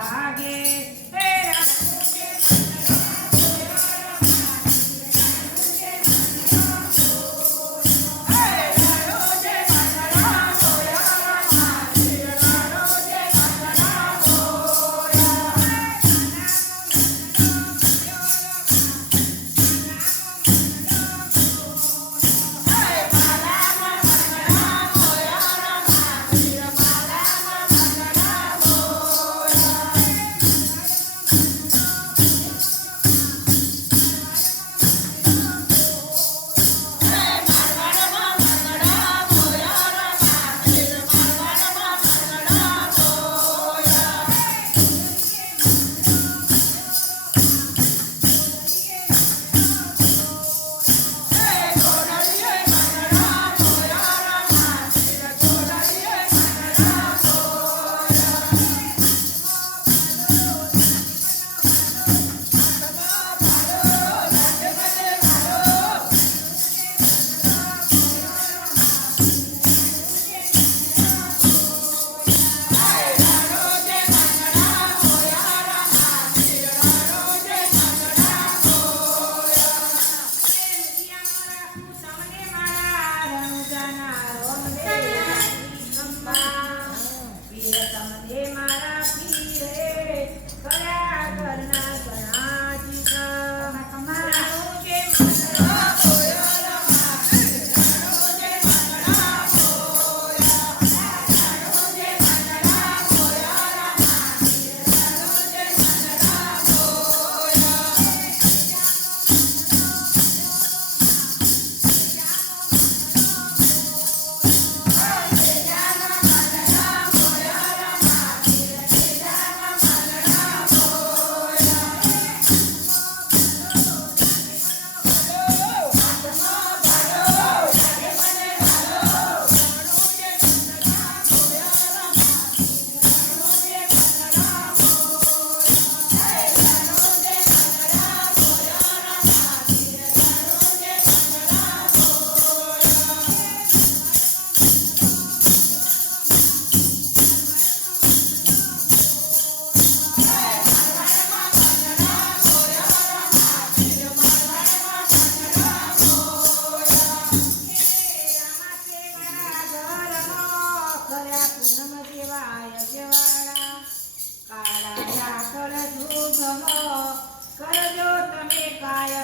pagues.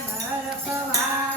मरपवा